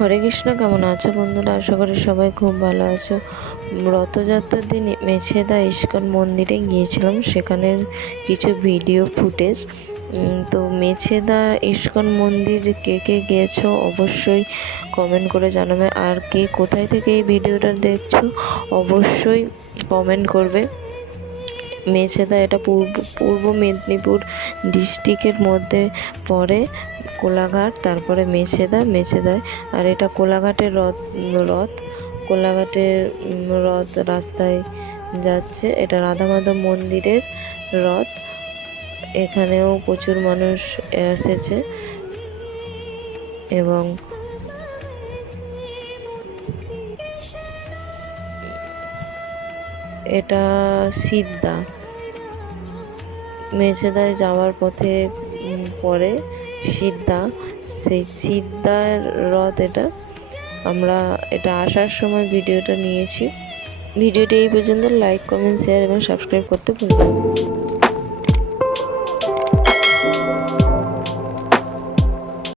হরে কৃষ্ণ। কেমন আছো বন্ধুরা? আশা করি সবাই খুব ভালো আছো। রথযাত্রার দিন মেছেদা ইস্কন মন্দিরে গিয়েছিলাম, সেখানের কিছু ভিডিও ফুটেজ। তো মেছেদা ইস্কন মন্দির কে কে গিয়েছো অবশ্যই কমেন্ট করে জানাবে, আর কে কোথায় থেকে এই ভিডিওটা দেখছো অবশ্যই কমেন্ট করবে। মেছেদা এটা পূর্ব মেদিনীপুর ডিস্ট্রিক্টের মধ্যে পড়ে। কোলাঘাট, তারপরে মেছেদায়। আর এটা কোলাঘাটের রথ কোলাঘাটের রথ রাস্তায় যাচ্ছে। এটা রাধা মাধব মন্দিরের রথ। এখানেও প্রচুর মানুষ এসেছে এবং এটা সিদ্ধা মেছেদায় যাওয়ার পথে পরে সিদ্ধা, সেই সিদ্ধার রথ। আমরা আসার সময় ভিডিওটা নিয়েছি। ভিডিওটি এই পর্যন্ত। লাইক, কমেন্ট, শেয়ার এবং সাবস্ক্রাইব করতে ভুলবেন না।